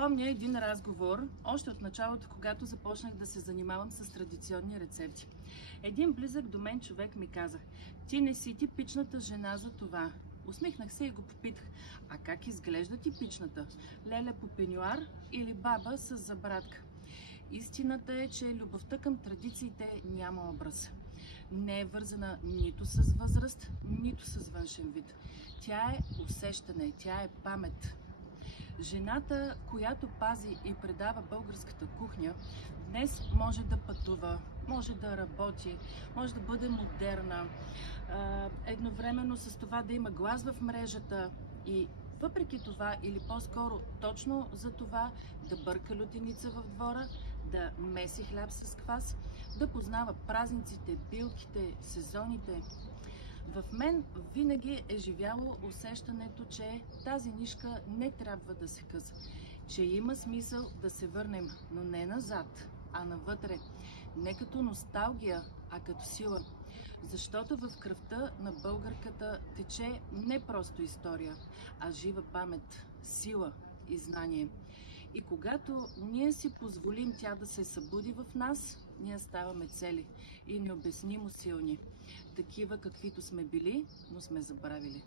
Помня един разговор, още от началото, когато започнах да се занимавам с традиционни рецепти. Един близък до мен човек ми каза: "Ти не си типичната жена за това." Усмихнах се и го попитах: "А как изглежда типичната? Леля по пенюар или баба с забрадка?" Истината е, че любовта към традициите няма образ. Не е вързана нито с възраст, нито с външен вид. Тя е усещане, тя е памет. Жената, която пази и предава българската кухня, днес може да пътува, може да работи, може да бъде модерна, едновременно с това да има глас в мрежата и въпреки това, или по-скоро точно за това, да бърка лютеница в двора, да меси хляб с квас, да познава празниците, билките, сезоните. В мен винаги е живяло усещането, че тази нишка не трябва да се къса, че има смисъл да се върнем, но не назад, а навътре. Не като носталгия, а като сила. Защото в кръвта на българката тече не просто история, а жива памет, сила и знание. И когато ние си позволим тя да се събуди в нас, ние ставаме цели и необяснимо силни. Такива каквито сме били, но сме забравили.